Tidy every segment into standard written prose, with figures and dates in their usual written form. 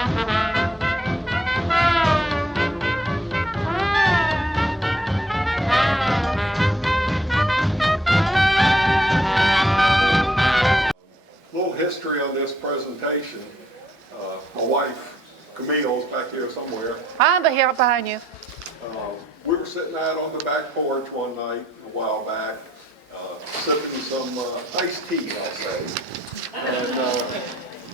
Little history on this presentation. My wife, Camille's back here somewhere. I'm here behind you. We were sitting out on the back porch one night a while back, sipping some iced tea, I'll say. And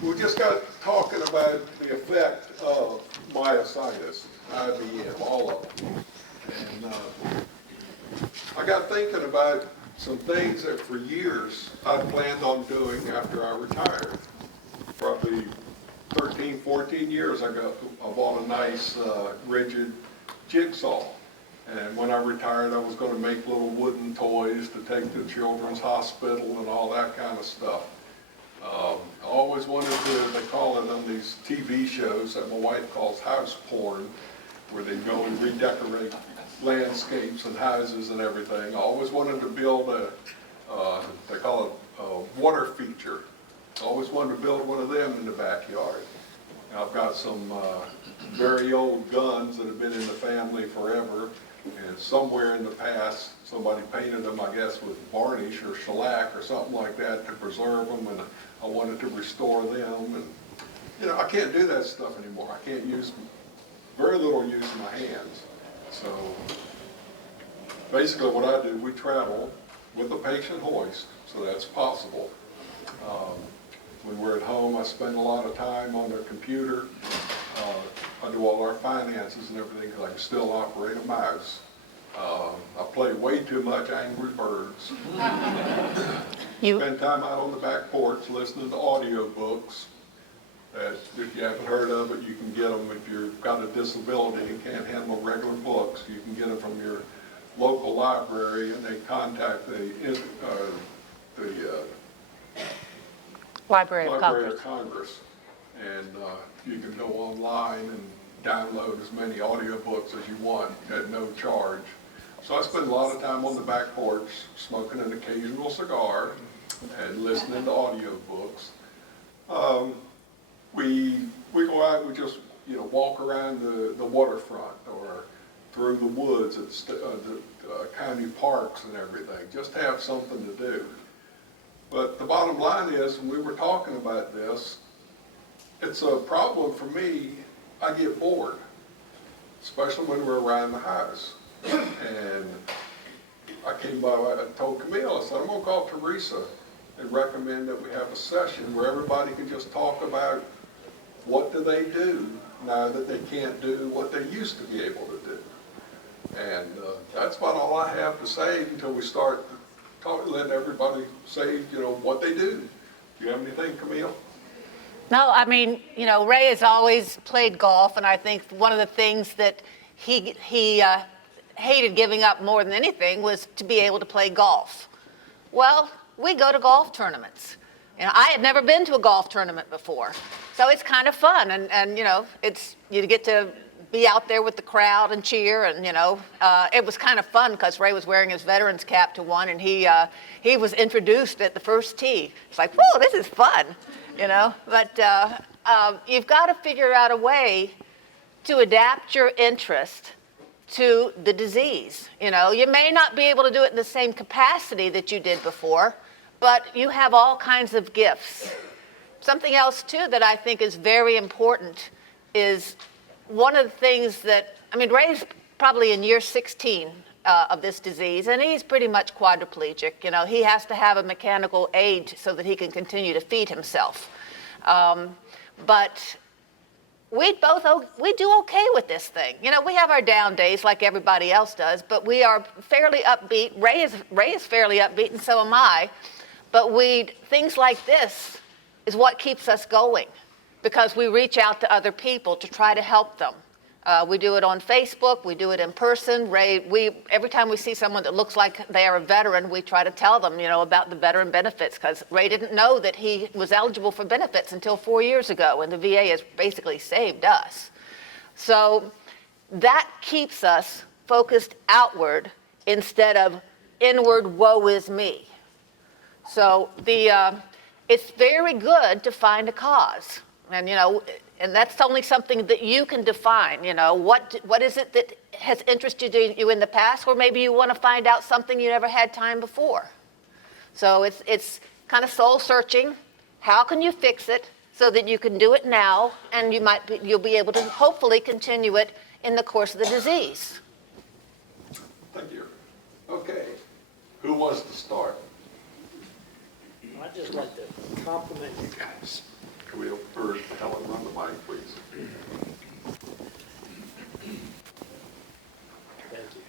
we just got talking about the effect of myositis, IBM, all of them. And I got thinking about some things that for years I planned on doing after I retired. Probably 13, 14 years I bought a nice rigid jigsaw. And when I retired, I was going to make little wooden toys to take to Children's Hospital and all that kind of stuff. I always wanted to, they call it on these TV shows that my wife calls house porn, where they go and redecorate landscapes and houses and everything. I always wanted to build they call it a water feature. I always wanted to build one of them in the backyard. And I've got some very old guns that have been in the family forever, and somewhere in the past somebody painted them, I guess, with varnish or shellac or something like that to preserve them, and I wanted to restore them. And you know, I can't do that stuff anymore. I can't use, very little use my hands. So basically what I do, we travel with a patient hoist, so that's possible. When we're at home, I spend a lot of time on the computer. I do all our finances and everything because I can still operate a mouse. I play way too much Angry Birds. Spend time out on the back porch listening to audiobooks. That if you haven't heard of it, you can get them if you've got a disability and can't handle regular books. You can get them from your local library, and they contact the Library of Congress. And you can go online and download as many audiobooks as you want at no charge. So I spend a lot of time on the back porch smoking an occasional cigar and listening to audiobooks. We go out and we just walk around the waterfront or through the woods at the county parks and everything, just to have something to do. But the bottom line is, when we were talking about this, it's a problem for me. I get bored, especially when we're around the house. And I told Camille, I said, I'm going to call Teresa and recommend that we have a session where everybody can just talk about what do they do now that they can't do what they used to be able to do. And that's about all I have to say until we start letting everybody say, what they do. Do you have anything, Camille? No, I mean, Ray has always played golf, and I think one of the things that he hated giving up more than anything was to be able to play golf. Well, we go to golf tournaments. I had never been to a golf tournament before, so it's kind of fun, and you get to be out there with the crowd and cheer, and it was kind of fun because Ray was wearing his veteran's cap to one, and he was introduced at the first tee. It's like, whoa, this is fun, But you've got to figure out a way to adapt your interest to the disease. You may not be able to do it in the same capacity that you did before, but you have all kinds of gifts. Something else, too, that I think is very important is one of the things that, Ray's probably in year 16 of this disease, and he's pretty much quadriplegic. He has to have a mechanical aid so that he can continue to feed himself. But we do okay with this thing. We have our down days like everybody else does, but we are fairly upbeat. Ray is fairly upbeat, and so am I. But things like this is what keeps us going, because we reach out to other people to try to help them. We do it on Facebook, we do it in person. Every time we see someone that looks like they are a veteran, we try to tell them, about the veteran benefits, because Ray didn't know that he was eligible for benefits until 4 years ago, and the VA has basically saved us. So that keeps us focused outward instead of inward, woe is me. So it's very good to find a cause. And, and that's only something that you can define, what is it that has interested you in the past, or maybe you want to find out something you never had time before. So it's kind of soul searching. How can you fix it so that you can do it now, and you'll be able to hopefully continue it in the course of the disease. Thank you. Okay, who wants to start? I'd just like to compliment you guys. Can we first, Helen, run the mic, please? Thank you.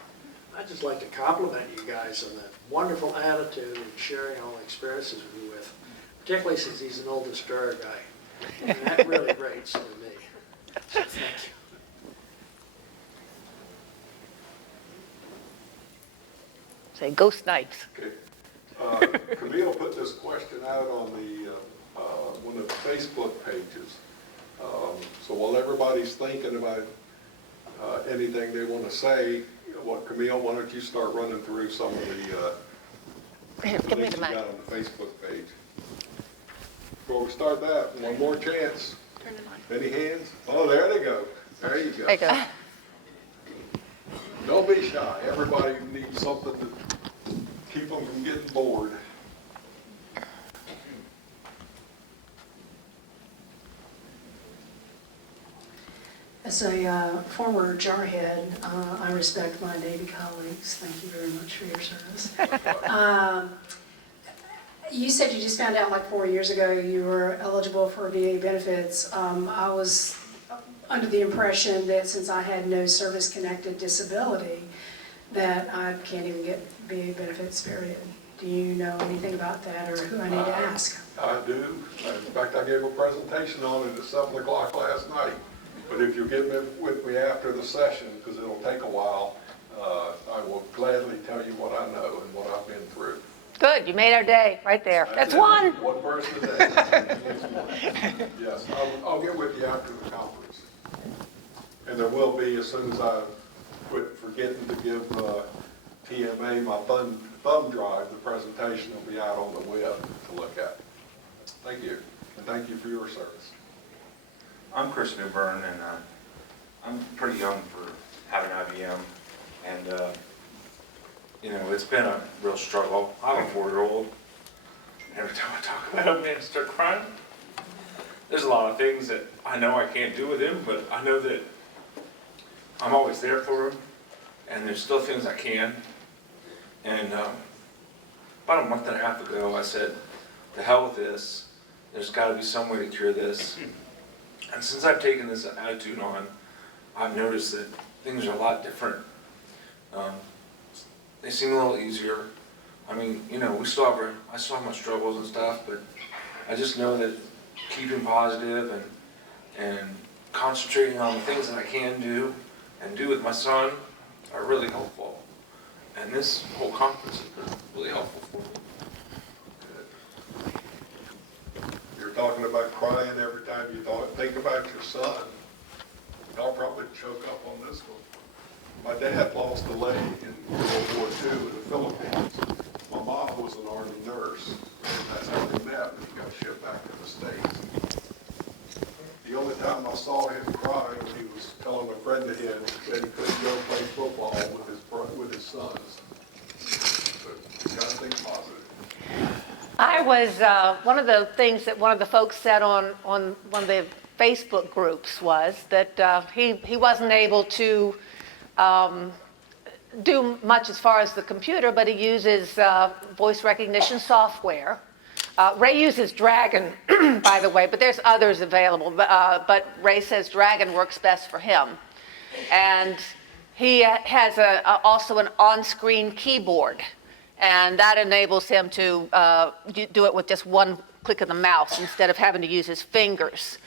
I'd just like to compliment you guys on that wonderful attitude and sharing all the experiences with you with, particularly since he's an old star guy. And that really rates for me. So thank you. Say, go Snipes. Okay. Camille put this question out on the one of the Facebook pages. So while everybody's thinking about anything they want to say, Camille, why don't you start running through some of the Here, give me things the you mic. got on the Facebook page. Before we start that, one more chance. Any hands? Oh, there they go. There you go. There you go. Don't be shy. Everybody needs something to keep them from getting bored. As a former jarhead, I respect my Navy colleagues. Thank you very much for your service. You said you just found out like 4 years ago you were eligible for VA benefits. I was under the impression that since I had no service-connected disability, that I can't even get VA benefits, period. Do you know anything about that, or who I need to ask? I do. In fact, I gave a presentation on it at 7 o'clock last night. But if you'll get with me after the session, because it'll take a while, I will gladly tell you what I know and what I've been through. Good, you made our day, right there. That's it. one. One person a day. Yes, I'll get with you after the conference. And there will be, as soon as I quit forgetting to give TMA my thumb drive, the presentation will be out on the web to look at. Thank you, and thank you for your service. I'm Chris Newburn, and I'm pretty young for having IBM, and it's been a real struggle. I'm a 4-year-old. Every time I talk about him, I start crying. There's a lot of things that I know I can't do with him, but I know that I'm always there for him, and there's still things I can. And about a month and a half ago, I said, "To hell with this. There's got to be some way to cure this." And since I've taken this attitude on, I've noticed that things are a lot different. They seem a little easier. I mean, I still have my struggles and stuff, but I just know that keeping positive and concentrating on the things that I can do and do with my son are really helpful. And this whole conference has been really helpful for me. You're talking about crying every time you think about your son. I'll probably choke up on this one. My dad lost a leg in World War II in the Philippines. My mom was an Army nurse, and that's how we met when he got shipped back to the States. The only time I saw him cry when he was telling a friend of his that he couldn't go play football with his sons. But you gotta think positive. I was, one of the things that one of the folks said on one of the Facebook groups was that he wasn't able to do much as far as the computer, but he uses voice recognition software. Ray uses Dragon, by the way, but there's others available. But Ray says Dragon works best for him. And he has also an on-screen keyboard. And that enables him to do it with just one click of the mouse instead of having to use his fingers.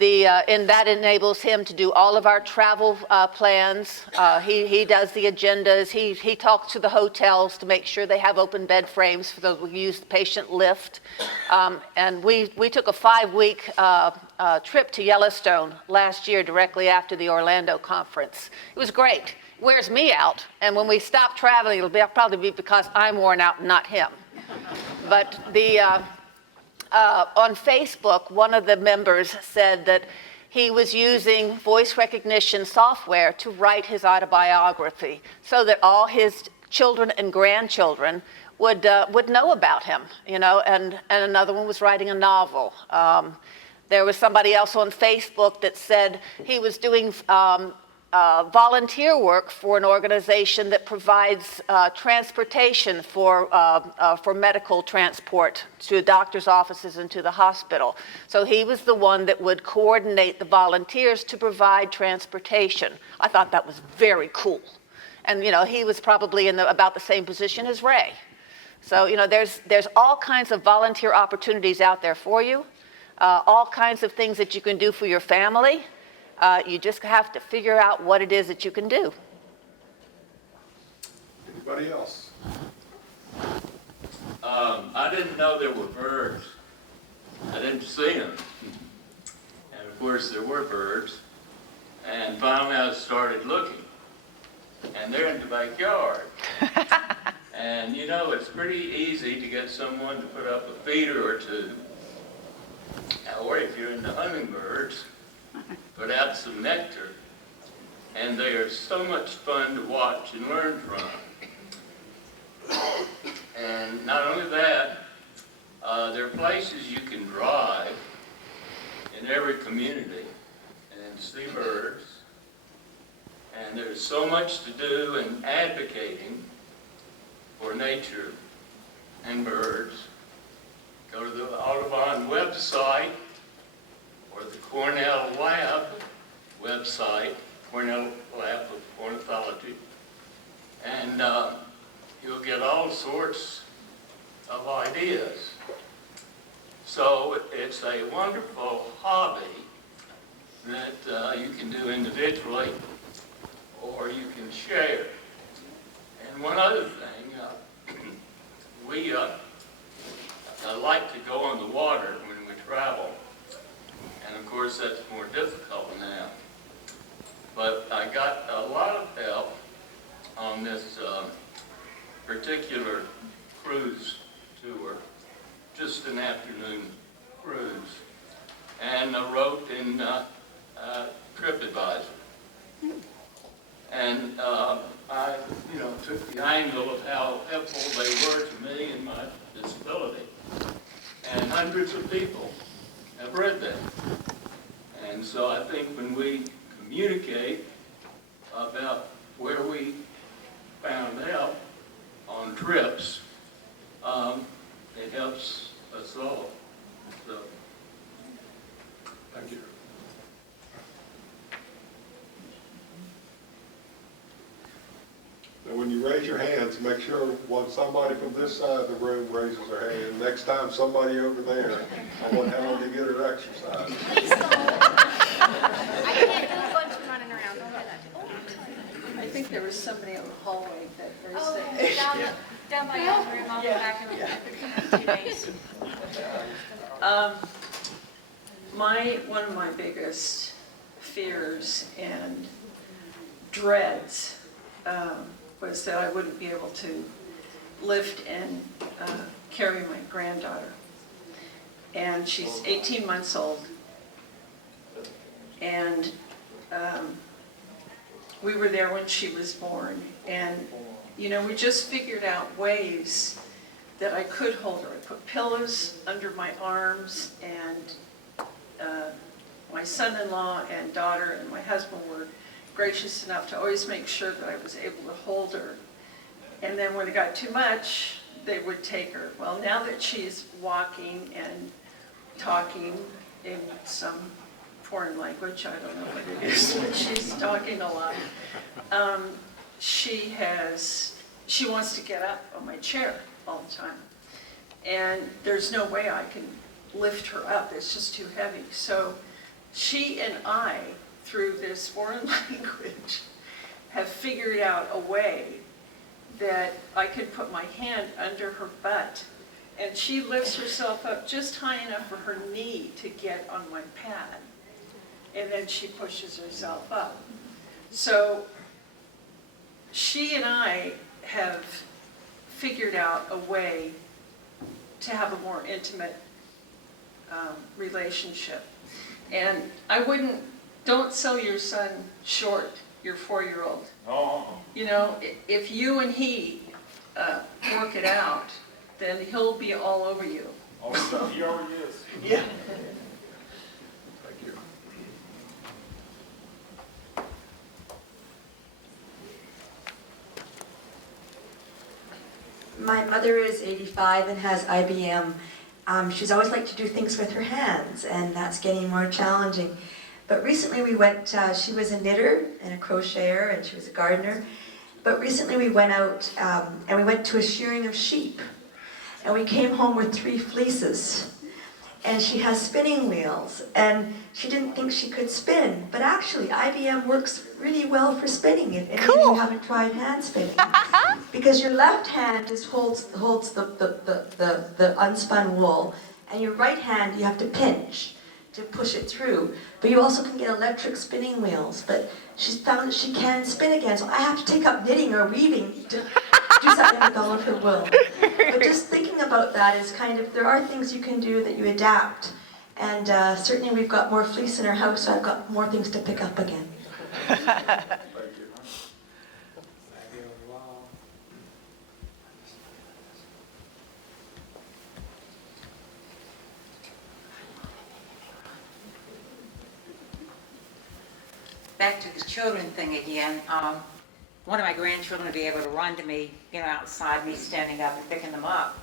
And that enables him to do all of our travel plans. He does the agendas. He talks to the hotels to make sure they have open bed frames for those who use the patient lift. And we took a 5-week trip to Yellowstone last year directly after the Orlando conference. It was great. Wears me out, and when we stop traveling, it'll probably be because I'm worn out and not him. But on Facebook, one of the members said that he was using voice recognition software to write his autobiography so that all his children and grandchildren would know about him, you know, and another one was writing a novel. There was somebody else on Facebook that said he was doing volunteer work for an organization that provides transportation for medical transport to doctors' offices and to the hospital. So he was the one that would coordinate the volunteers to provide transportation. I thought that was very cool. And, you know, he was probably in about the same position as Ray. So, you know, there's all kinds of volunteer opportunities out there for you, all kinds of things that you can do for your family. You just have to figure out what it is that you can do. Anybody else? I didn't know there were birds. I didn't see them. And of course there were birds. And finally I started looking. And they're in the backyard. And you know, it's pretty easy to get someone to put up a feeder or two. Or if you're into hummingbirds, put out some nectar. And they are so much fun to watch and learn from. And not only that, there are places you can drive in every community and see birds. And there's so much to do in advocating for nature and birds. Go to the Audubon website or the Cornell Lab website, Cornell Lab of Ornithology, and you'll get all sorts of ideas. So it's a wonderful hobby that you can do individually or you can share. And one other thing, we like to go on the water when we travel, and of course that's more difficult now. But I got a lot of help on this particular cruise tour, just an afternoon cruise, and I wrote in TripAdvisor. And I, you know, took the angle of how helpful they were to me and my disability. And hundreds of people have read that. And so I think when we communicate about where we found out on trips, it helps us all. So, Thank you. Now, when you raise your hands, make sure when somebody from this side of the room raises their hand, next time somebody over there, I want to have them to get her exercise. Please don't. I can't do a bunch of running around. Don't do that. I think there was somebody in the hallway that raised Oh, their down by your room. I'll go back in like 2 days. One of my biggest fears and dreads was that I wouldn't be able to lift and carry my granddaughter. And she's 18 months old. And we were there when she was born. And, you know, we just figured out ways that I could hold her. I put pillows under my arms, and my son-in-law and daughter and my husband were gracious enough to always make sure that I was able to hold her. And then when it got too much, they would take her. Well, now that she's walking and talking in some foreign language, I don't know what it is, but she's talking a lot, she wants to get up on my chair all the time. And there's no way I can lift her up, it's just too heavy. So she and I, through this foreign language, have figured out a way that I could put my hand under her butt, and she lifts herself up just high enough for her knee to get on my pad, and then she pushes herself up. So she and I have figured out a way to have a more intimate relationship. And don't sell your son short, your 4-year-old. Oh, You know, if you and he work it out, then he'll be all over you. he already is. Yeah. Thank you. My mother is 85 and has IBM. She's always liked to do things with her hands, and that's getting more challenging. But recently we went, she was a knitter and a crocheter, and she was a gardener. But recently we went out and we went to a shearing of sheep. And we came home with 3 fleeces. And she has spinning wheels, and she didn't think she could spin. But actually, IBM works really well for spinning if any of you haven't tried hand spinning. Because your left hand just holds the unspun wool, and your right hand you have to pinch to push it through. But you also can get electric spinning wheels. But she's found that she can spin again, so I have to take up knitting or weaving to do something with all of her wool. But just thinking about that is kind of, there are things you can do that you adapt. And certainly we've got more fleece in our house, so I've got more things to pick up again. Thank you. Back to the children thing again. One of my grandchildren would be able to run to me, outside me standing up and picking them up.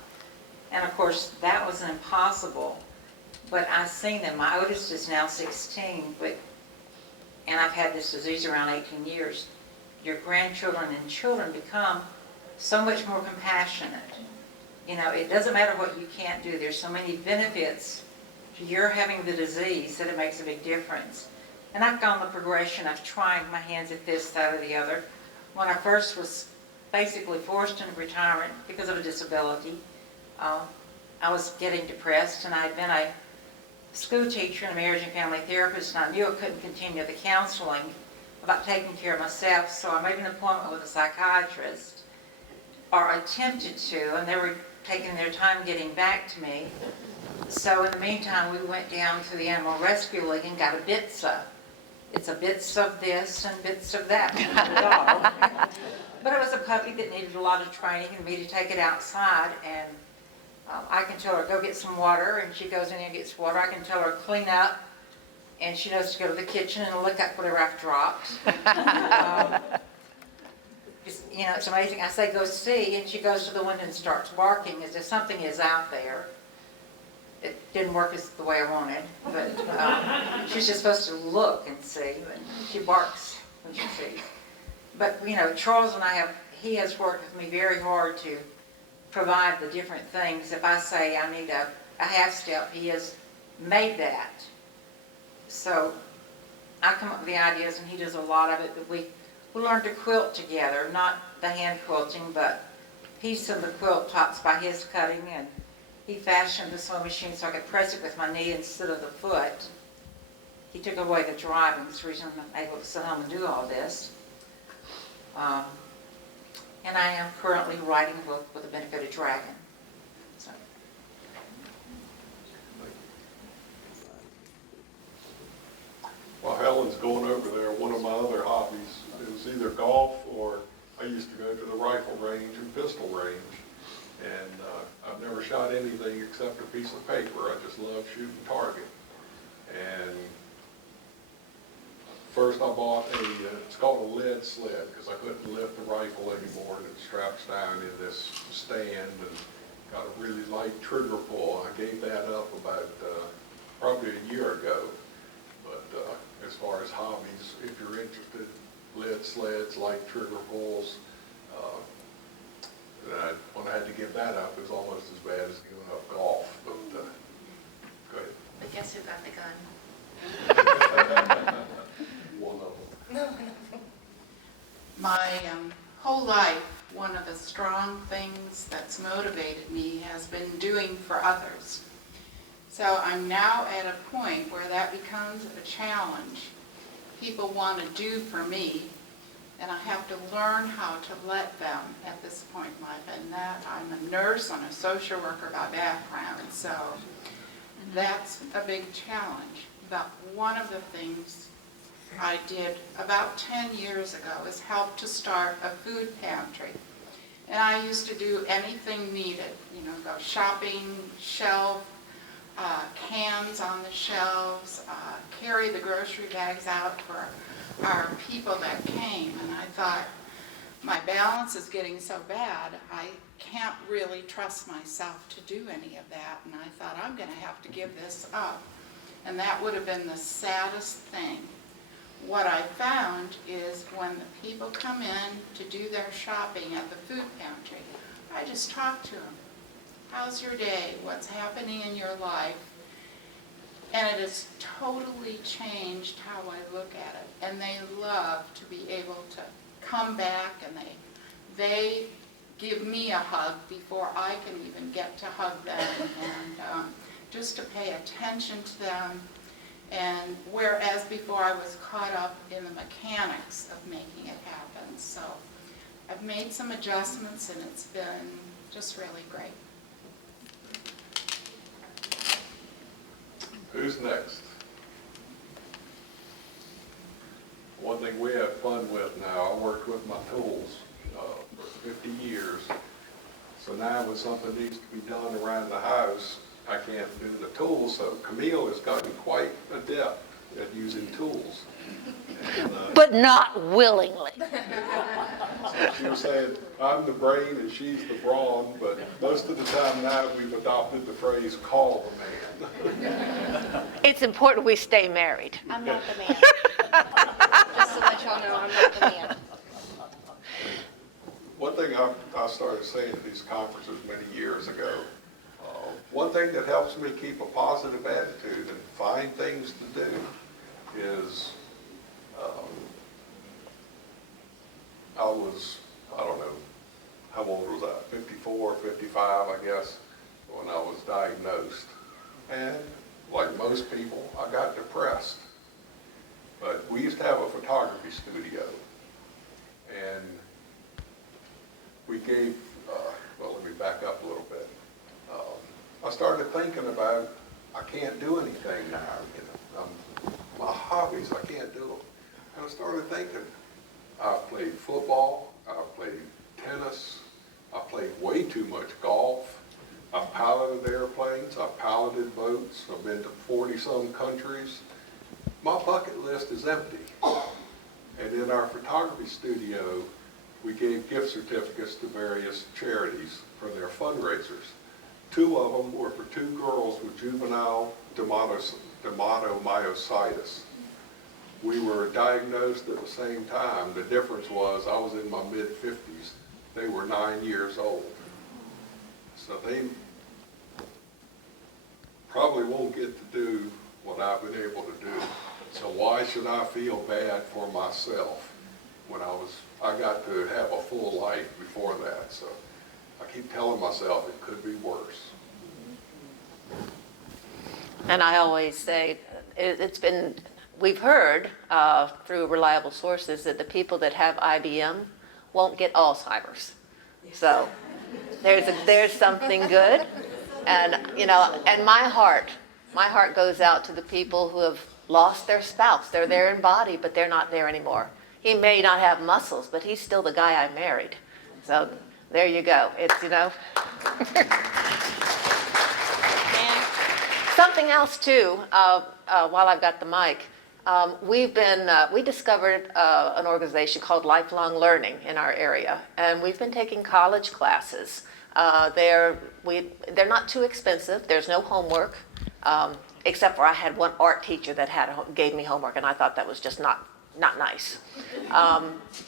And of course, that was impossible. But I've seen them. My oldest is now 16, and I've had this disease around 18 years. Your grandchildren and children become so much more compassionate. It doesn't matter what you can't do. There's so many benefits to your having the disease that it makes a big difference. And I've gone the progression of trying my hands at this, that, or the other. When I first was basically forced into retirement because of a disability, I was getting depressed, and I had been a school teacher and a marriage and family therapist, and I knew I couldn't continue the counseling about taking care of myself, so I made an appointment with a psychiatrist, or attempted to, and they were taking their time getting back to me. So in the meantime, we went down to the Animal Rescue League and got a BITSA. It's a bits of this and bits of that for the dog. But it was a puppy that needed a lot of training and me to take it outside, and I can tell her, go get some water, and she goes in and gets water. I can tell her, clean up, and she knows to go to the kitchen and look at whatever I've dropped. It's amazing. I say, go see, and she goes to the window and starts barking as if something is out there. It didn't work the way I wanted, but she's just supposed to look and see, and she barks when she sees. But, Charles and he has worked with me very hard to provide the different things. If I say I need a half step, he has made that. So I come up with the ideas, and he does a lot of it, but we learned to quilt together, not the hand quilting, but piece of the quilt tops by his cutting, and he fashioned the sewing machine so I could press it with my knee instead of the foot. He took away the driving. That's the reason I'm able to sit home and do all this. And I am currently writing a book with the benefit of Dragon. So. While Helen's going over there, one of my other hobbies is either golf, or I used to go to the rifle range and pistol range. And I've never shot anything except a piece of paper. I just love shooting target. And first I bought it's called a lead sled, because I couldn't lift the rifle anymore, and it straps down in this stand and got a really light trigger pull. I gave that up about probably a year ago. But as far as hobbies, if you're interested, lead sleds, light trigger pulls, when I had to give that up, it was almost as bad as giving up golf. But go ahead. But guess who got the gun? One of them. My whole life, one of the strong things that's motivated me has been doing for others. So I'm now at a point where that becomes a challenge. People want to do for me, and I have to learn how to let them at this point in life. And that I'm a nurse, I'm a social worker by background, so That's a big challenge. But one of the things I did about 10 years ago is help to start a food pantry. And I used to do anything needed, you know, go shopping, shelf, cans on the shelves, carry the grocery bags out for our people that came. And I thought, my balance is getting so bad, I can't really trust myself to do any of that. And I thought, I'm going to have to give this up. And that would have been the saddest thing. What I found is when the people come in to do their shopping at the food pantry, I just talk to them. How's your day? What's happening in your life? And it has totally changed how I look at it. And they love to be able to come back, and they give me a hug before I can even get to hug them, and just to pay attention to them. And whereas before I was caught up in the mechanics of making it happen. So I've made some adjustments, and it's been just really great. Who's next? One thing we have fun with now, I worked with my tools for 50 years. So now when something needs to be done around the house, I can't do the tools, so Camille has gotten quite adept at using tools. And, But not willingly. so she was saying, I'm the brain and she's the brawn, but most of the time now we've adopted the phrase, call the man. It's important we stay married. I'm not the man. Just to let y'all know, I'm not the man. One thing I started saying at these conferences many years ago, one thing that helps me keep a positive attitude and find things to do is I don't know, how old was I? 54, 55, I guess, when I was diagnosed. And like most people, I got depressed. But we used to have a photography studio. And we gave, well, let me back up a little bit. I started thinking about, I can't do anything now, you know. My hobbies, I can't do them. And I started thinking, I played football, I played tennis, I played way too much golf, I've piloted airplanes, I've piloted boats, I've been to 40-some countries. My bucket list is empty. And in our photography studio, we gave gift certificates to various charities for their fundraisers. 2 of them were for 2 girls with juvenile dermatomyositis. We were diagnosed at the same time. The difference was I was in my mid-50s. They were 9 years old. So they probably won't get to do what I've been able to do. So why should I feel bad for myself when I got to have a full life before that? So I keep telling myself it could be worse. And I always say, we've heard through reliable sources that the people that have IBM won't get Alzheimer's. So there's something good. And, you know, and my heart goes out to the people who have lost their spouse. They're there in body, but they're not there anymore. He may not have muscles, but he's still the guy I married. So there you go. It's, you know. Something else too, while I've got the mic, we discovered an organization called Lifelong Learning in our area, and we've been taking college classes. They're not too expensive. There's no homework, except for I had one art teacher that gave me homework, and I thought that was just not nice.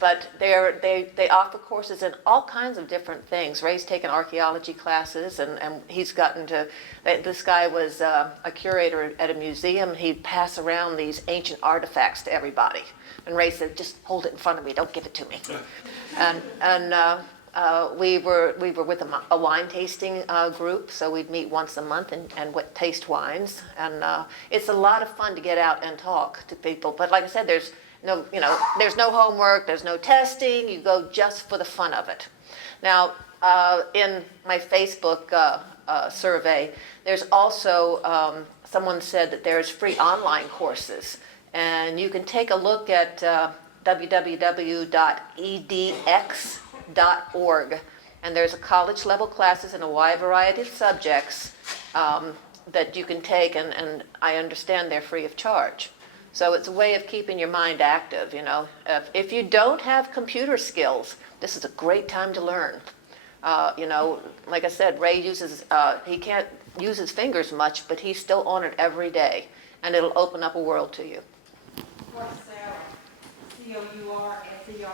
But they offer courses in all kinds of different things. Ray's taken archaeology classes, and he's gotten to, this guy was a curator at a museum. He'd pass around these ancient artifacts to everybody. And Ray said, just hold it in front of me, don't give it to me. We were with a wine tasting group, so we'd meet once a month and taste wines. And it's a lot of fun to get out and talk to people. But like I said, there's no homework, there's no testing. You go just for the fun of it. Now, in my Facebook survey, there's also, someone said that there's free online courses. And you can take a look at www.edx.org. And there's college level classes in a wide variety of subjects that you can take, and I understand they're free of charge. So it's a way of keeping your mind active, you know. If you don't have computer skills, this is a great time to learn. You know, like I said, Ray uses, he can't use his fingers much, but he's still on it every day, and it'll open up a world to you. What's COURSERA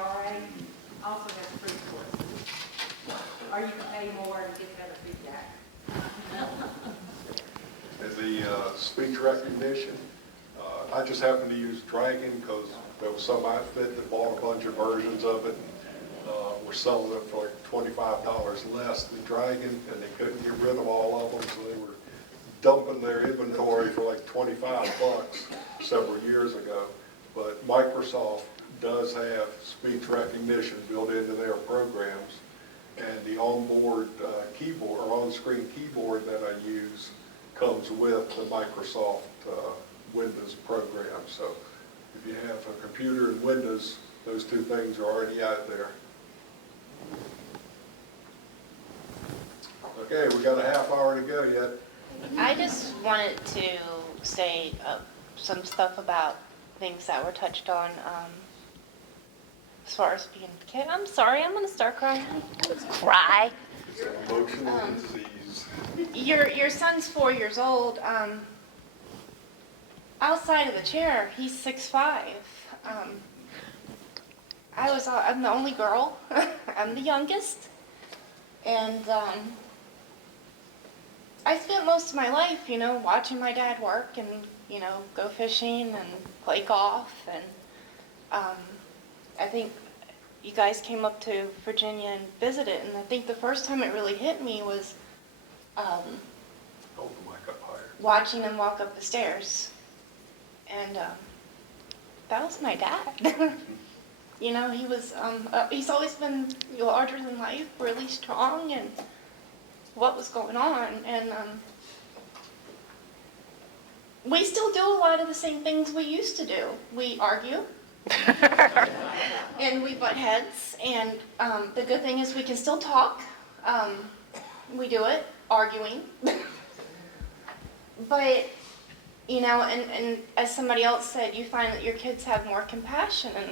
also has free courses. Or you can pay more and get better feedback. As the speech recognition, I just happened to use Dragon because there was some outfit that bought a bunch of versions of it. We're selling it for like $25 less than Dragon, and they couldn't get rid of all of them, so they were dumping their inventory for like 25 bucks several years ago. But Microsoft does have speech recognition built into their programs, and the onboard keyboard or on-screen keyboard that I use comes with the Microsoft Windows program. So if you have a computer and Windows, those two things are already out there. Okay, we got a half hour to go yet. I just wanted to say some stuff about things that were touched on as far as being a kid. I'm sorry, I'm going to start crying. Cry. It's an emotional disease. Your son's 4 years old. Outside of the chair, he's 6'5". I'm the only girl. I'm the youngest. And I spent most of my life, you know, watching my dad work and, you know, go fishing and play golf. And I think you guys came up to Virginia and visited, and I think the first time it really hit me was Hold the mic up higher. watching him walk up the stairs. And that was my dad. You know, he was, he's always been larger than life, really strong, and what was going on. And we still do a lot of the same things we used to do. We argue. And we butt heads. And the good thing is we can still talk. We do it, arguing. But, you know, and as somebody else said, you find that your kids have more compassion. And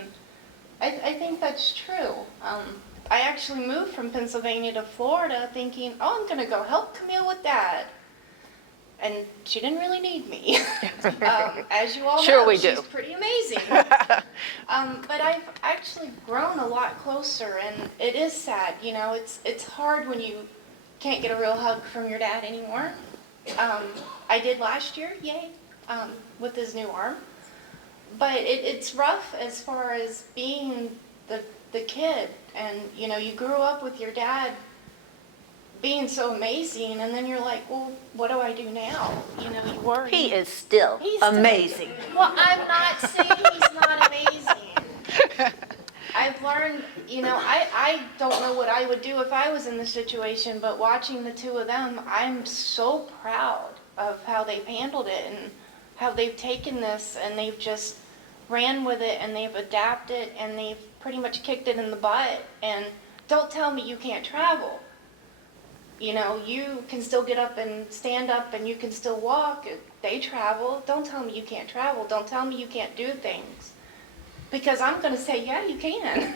I think that's true. I actually moved from Pennsylvania to Florida thinking, oh, I'm going to go help Camille with Dad. And she didn't really need me. As you all Sure know, we do. she's pretty amazing. But I've actually grown a lot closer, and it is sad. You know, it's hard when you can't get a real hug from your dad anymore. I did last year, yay, with his new arm. But it's rough as far as being the kid, and you know, you grew up with your dad being so amazing, and then you're like, well, what do I do now? You know, you worry. He is still amazing. Well, I'm not saying he's not amazing. I've learned, you know, I don't know what I would do if I was in this situation, but watching the two of them, I'm so proud of how they've handled it and how they've taken this and they've just ran with it and they've adapted and they've pretty much kicked it in the butt. And don't tell me you can't travel. You know, you can still get up and stand up and you can still walk. They travel. Don't tell me you can't travel. Don't tell me you can't do things. Because I'm going to say, yeah, you can.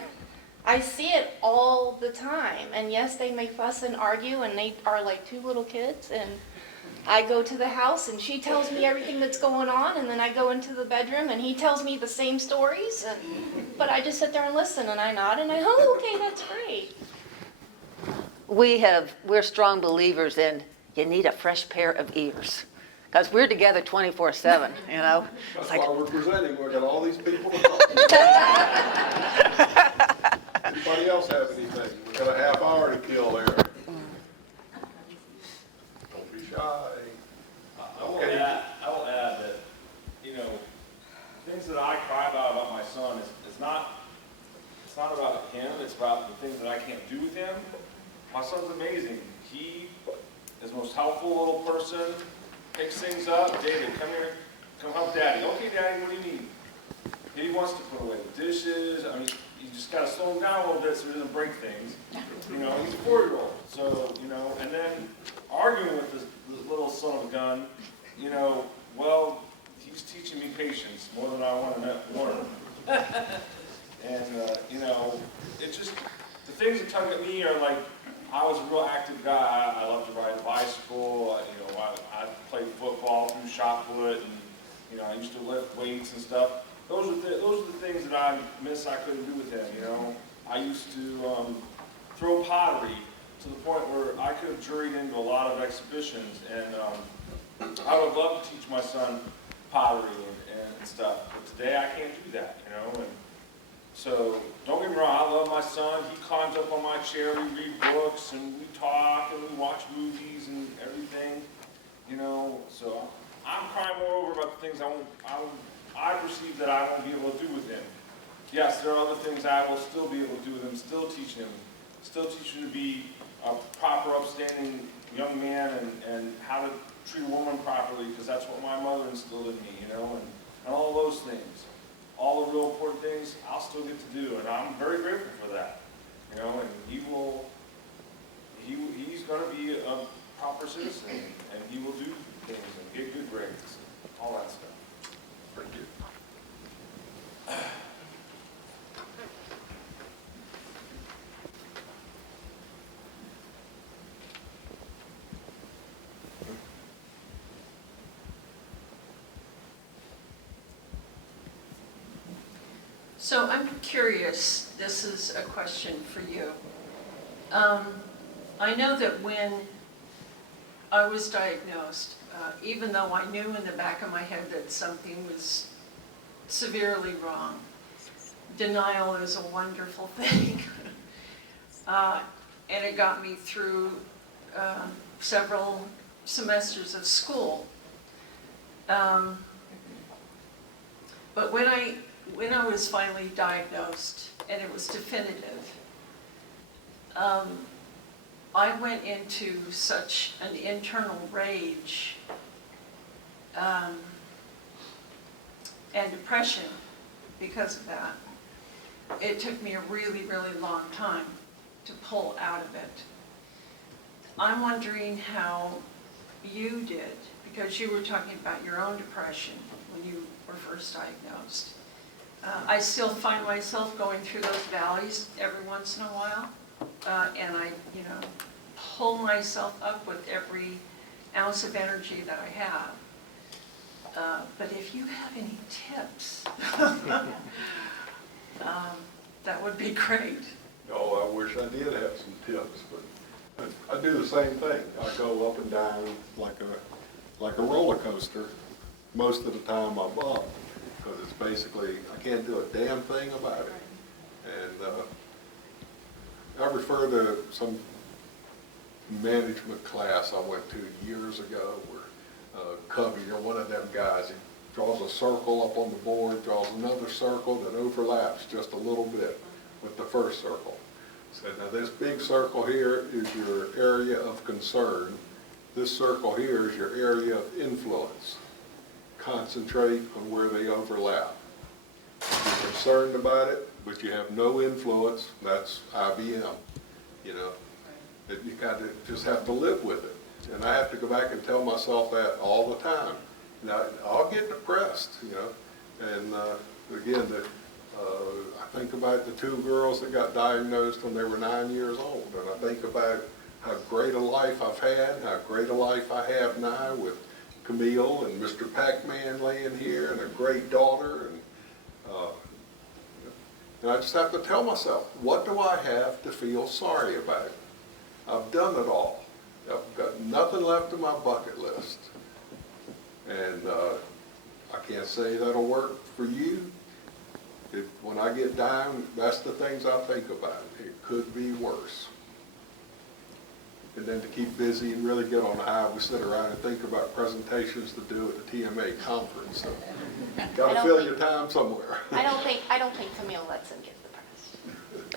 I see it all the time. And yes, they may fuss and argue and they are like two little kids. And I go to the house and she tells me everything that's going on. And then I go into the bedroom and he tells me the same stories. But I just sit there and listen and I nod and oh, okay, that's great. We're strong believers in you need a fresh pair of ears. Because we're together 24/7, you know. That's It's like, why we're presenting. We've got all these people to talk to. Anybody else have anything? We've got a half hour to kill there. Don't be shy. I will add that, you know, things that I cry about my son is not not about him, it's about the things that I can't do with him. My son's amazing. He is the most helpful little person, picks things up. David, come here, come help Daddy. Okay, Daddy, what do you need? He wants to put away the dishes. I mean, you just got to slow him down a little bit so he doesn't break things. You know, he's a 4-year-old. So, you know, and then arguing with this little son of a gun, you know, well, he's teaching me patience more than I want to learn. And, you know, it's just, the things that tug at me are like, I was a real active guy. I loved to ride a bicycle. You know, I played football through shot put, and, you know, I used to lift weights and stuff. Those are the things that I miss I couldn't do with him, you know. I used to throw pottery to the point where I could have juried into a lot of exhibitions, and I would love to teach my son pottery and stuff, but today I can't do that, you know. And so, don't get me wrong, I love my son. He climbs up on my chair, we read books, and we talk, and we watch movies and everything, you know. So, I'm crying more over about the things I perceive that I won't be able to do with him. Yes, there are other things I will still be able to do with him, still teach him to be a proper, upstanding young man, and how to treat a woman properly, because that's what my mother instilled in me, you know, and all those things. All the real important things I'll still get to do, and I'm very grateful for that, you know, and he's going to be a proper citizen, and he will do things and get good grades, all that stuff. Thank you. So I'm curious, this is a question for you. I know that when I was diagnosed, even though I knew in the back of my head that something was severely wrong, denial is a wonderful thing. And it got me through several semesters of school. But when I was finally diagnosed and it was definitive, I went into such an internal rage and depression because of that. It took me a really, really long time to pull out of it. I'm wondering how you did, because you were talking about your own depression when you were first diagnosed. I still find myself going through those valleys every once in a while, and I, you know, pull myself up with every ounce of energy that I have. But if you have any tips, that would be great. Oh, I wish I did have some tips, but I do the same thing. I go up and down like a roller coaster. Most of the time I'm up, because it's basically, I can't do a damn thing about it. And I refer to some management class I went to years ago where Covey, or one of them guys, he draws a circle up on the board, draws another circle that overlaps just a little bit with the first circle. Said, now this big circle here is your area of concern. This circle here is your area of influence. Concentrate on where they overlap. If you're concerned about it, but you have no influence, that's IBM, you know. You got to just have to live with it. And I have to go back and tell myself that all the time. Now, I'll get depressed, you know. And again, I think about the two girls that got diagnosed when they were 9 years old. And I think about how great a life I've had, how great a life I have now with Camille and Mr. Pac-Man laying here, and a great daughter. And I just have to tell myself, what do I have to feel sorry about? I've done it all. I've got nothing left on my bucket list. And I can't say that'll work for you. When I get down, that's the things I think about. It could be worse. And then to keep busy and really get on the high, we sit around and think about presentations to do at the TMA conference. So got to fill your time somewhere. I don't think Camille lets him get depressed.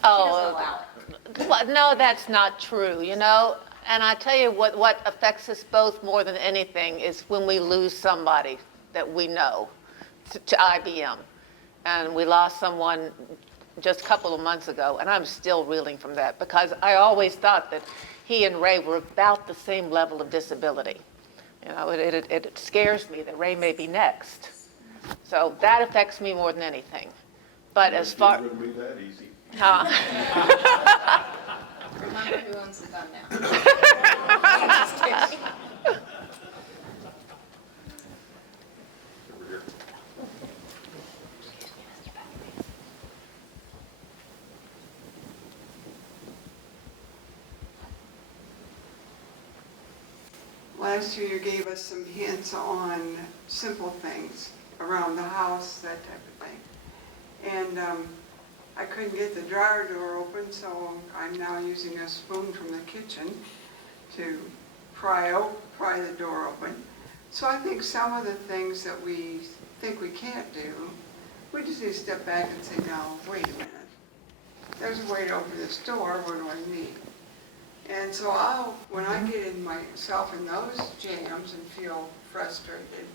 Oh, allow it. well, no, that's not true, you know? And I tell you what affects us both more than anything is when we lose somebody that we know to IBM. And we lost someone just a couple of months ago, and I'm still reeling from that because I always thought that he and Ray were about the same level of disability. You know, it scares me that Ray may be next. So that affects me more than anything. But as far... It wouldn't be that easy. Remember who owns the gun now. Over here. Last year you gave us some hints on simple things around the house, that type of thing. And I couldn't get the dryer door open, so I'm now using a spoon from the kitchen to pry the door open. So I think some of the things that we think we can't do, we just need to step back and say, no, wait a minute. There's a way to open this door, what do I need? And so when I get in myself in those jams and feel frustrated,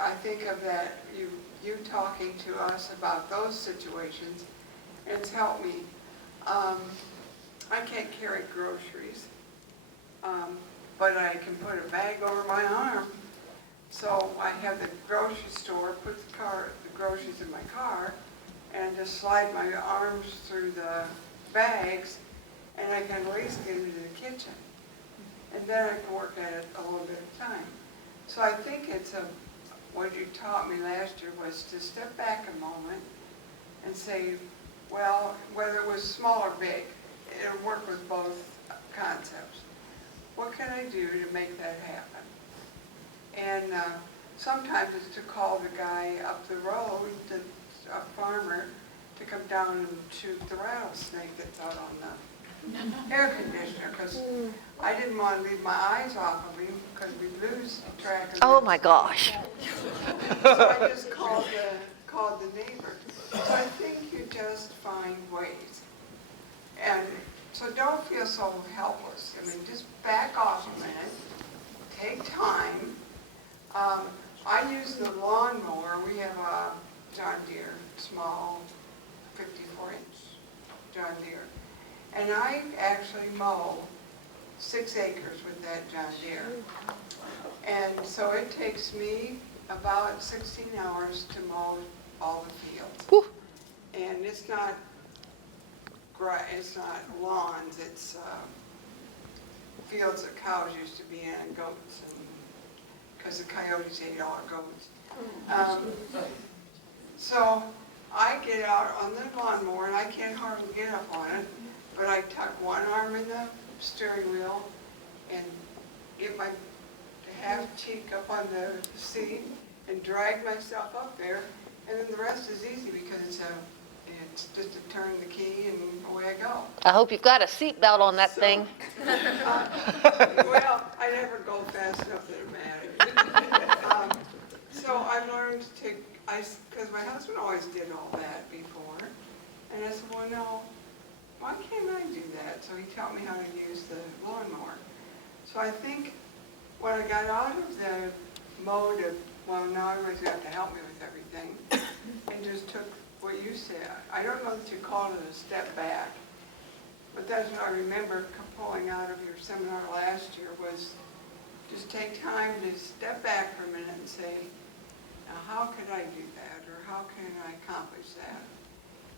I think of that, you talking to us about those situations, and it's helped me. I can't carry groceries, but I can put a bag over my arm. So I have the grocery store, put the groceries in my car, and just slide my arms through the bags, and I can at least get into the kitchen. And then I can work at it a little bit at a time. So I think what you taught me last year was to step back a moment and say, well, whether it was small or big, it'll work with both concepts. What can I do to make that happen? And sometimes it's to call the guy up the road, a farmer, to come down and shoot the rattlesnake that's out on the air conditioner, because I didn't want to leave my eyes off of him because we'd lose track of him. Oh my gosh. So I just called the neighbor. So I think you just find ways. And so don't feel so helpless. I mean, just back off a minute, take time. I use the lawnmower. We have a John Deere, small 54-inch John Deere. And I actually mow 6 acres with that John Deere. And so it takes me about 16 hours to mow all the fields. Whew. And it's not lawns, it's fields that cows used to be in, and goats, and because the coyotes ate all our goats. So I get out on the lawnmower, and I can't hardly get up on it, but I tuck one arm in the steering wheel and get my half cheek up on the seat and drag myself up there, and then the rest is easy because it's just to turn the key and away I go. I hope you've got a seatbelt on that thing. Well, I never go fast enough that it matters. So I learned because my husband always did all that before, and I said, well, no, why can't I do that? So he taught me how to use the lawnmower. So I think when I got out of the mode of, well, now everybody's got to help me with everything, and just took what you said. I don't know that you called it a step back, but that's what I remember pulling out of your seminar last year was just take time to step back for a minute and say, now how could I do that, or how can I accomplish that?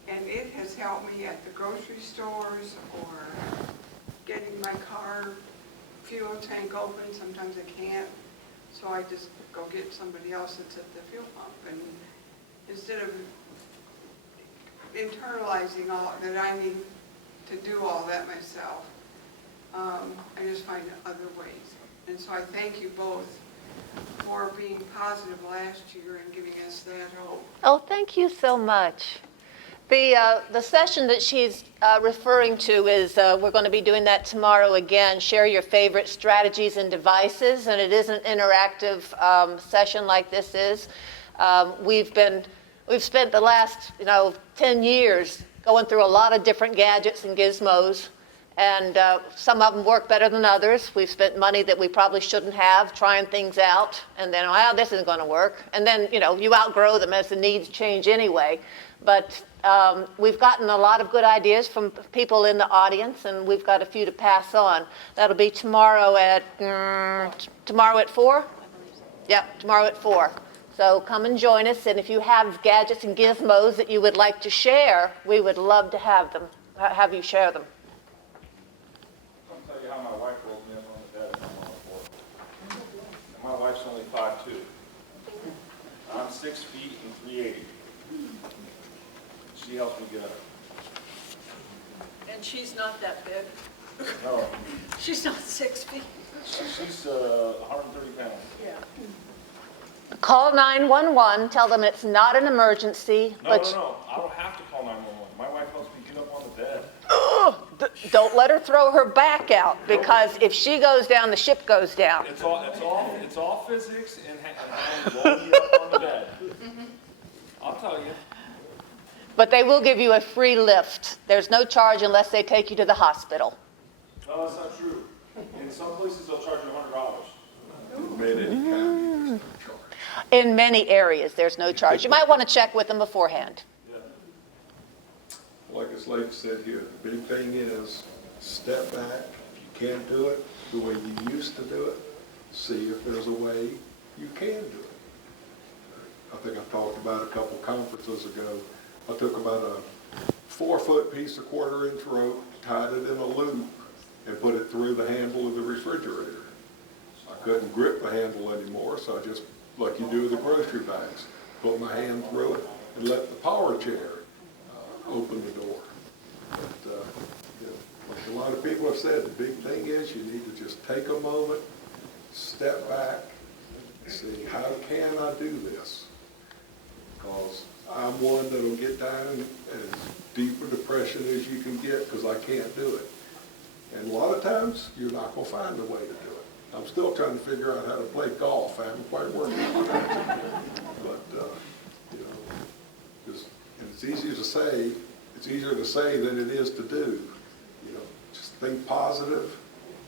And it has helped me at the grocery stores or getting my car fuel tank open. Sometimes I can't, so I just go get somebody else that's at the fuel pump. And instead of internalizing all that I need to do all that myself, I just find other ways. And so I thank you both for being positive last year and giving us that hope. Oh, thank you so much. The session that she's referring to is, we're going to be doing that tomorrow again, share your favorite strategies and devices, and it is an interactive session like this is. We've been we've spent the last, 10 years going through a lot of different gadgets and gizmos, and some of them work better than others. We've spent money that we probably shouldn't have trying things out, and then, well, this isn't going to work. And then, you outgrow them as the needs change anyway. But we've gotten a lot of good ideas from people in the audience, and we've got a few to pass on. That'll be tomorrow at 4? Yep, tomorrow at 4. So come and join us, and if you have gadgets and gizmos that you would like to share, we would love to have you share them. I'll tell you how my wife rolled me up on the bed when I'm on the floor. And my wife's only 5'2". I'm 6 feet and 380. She helps me get up. And she's not that big. No, She's not 6 feet. she's 130 pounds. Yeah. Call 911, tell them it's not an emergency, No, but no, I don't have to call 911. My wife helps me get up on the bed. don't let her throw her back out, because if she goes down, the ship goes down. It's all physics and rolling you up on the bed. I'll tell you. But they will give you a free lift. There's no charge unless they take you to the hospital. No, that's not true. In some places, they'll charge you $100. Made any kind of charge. In many areas, there's no charge. You might want to check with them beforehand. Like this lady said here, the big thing is step back. If you can't do it the way you used to do it, see if there's a way you can do it. I think I talked about a couple conferences ago. I took about a 4-foot piece of 1/4-inch rope, tied it in a loop, and put it through the handle of the refrigerator. I couldn't grip the handle anymore, so I just, like you do with the grocery bags, put my hand through it and let the power chair open the door. But, like a lot of people have said, the big thing is you need to just take a moment, step back, and see, how can I do this? Because I'm one that'll get down as deep a depression as you can get because I can't do it. And a lot of times, you're not going to find a way to do it. I'm still trying to figure out how to play golf. I haven't quite worked out that. But, and it's easier to say than it is to do. Just think positive,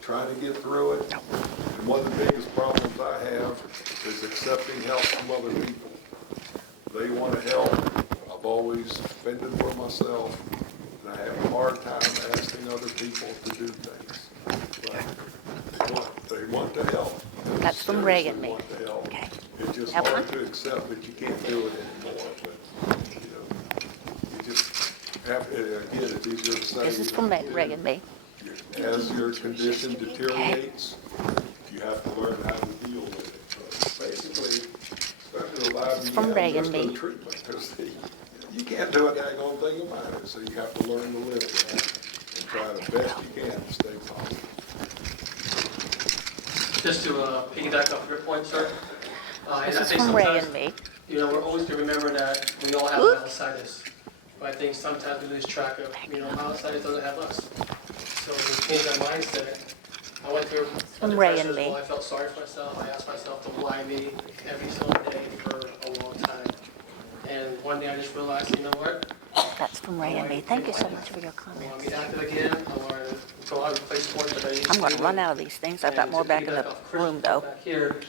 try to get through it. And one of the biggest problems I have is accepting help from other people. They want to help. I've always fended for myself, and I have a hard time asking other people to do things. But they want to help. That's from Ray and me. They want to help. Okay. It's just Have hard one? to accept that you can't do it anymore. But, you just have, again, it's easier to say. This is from Ray and me. As your condition deteriorates, you have to learn how to deal with it. But basically, especially with IBM, from Ray and there's no me. treatment. You can't do a daggone thing about it, so you have to learn to live with it and try the best you can to stay positive. Just to piggyback off your point, sir. This is from Ray and me. We're always to remember that we all have myositis. But I think sometimes we lose track of, myositis doesn't have us. So we change our mindset. I went through a Ray depression and as well. me. I felt sorry for myself. I asked myself to why me every single day for a long time. And one day I just realized, you know what? That's from Ray and me. Thank you so much for your I want comments. to be active again. I want to go out and play sports that I used to. I'm going to run out of these things. I've got more back in the room, though. Back here,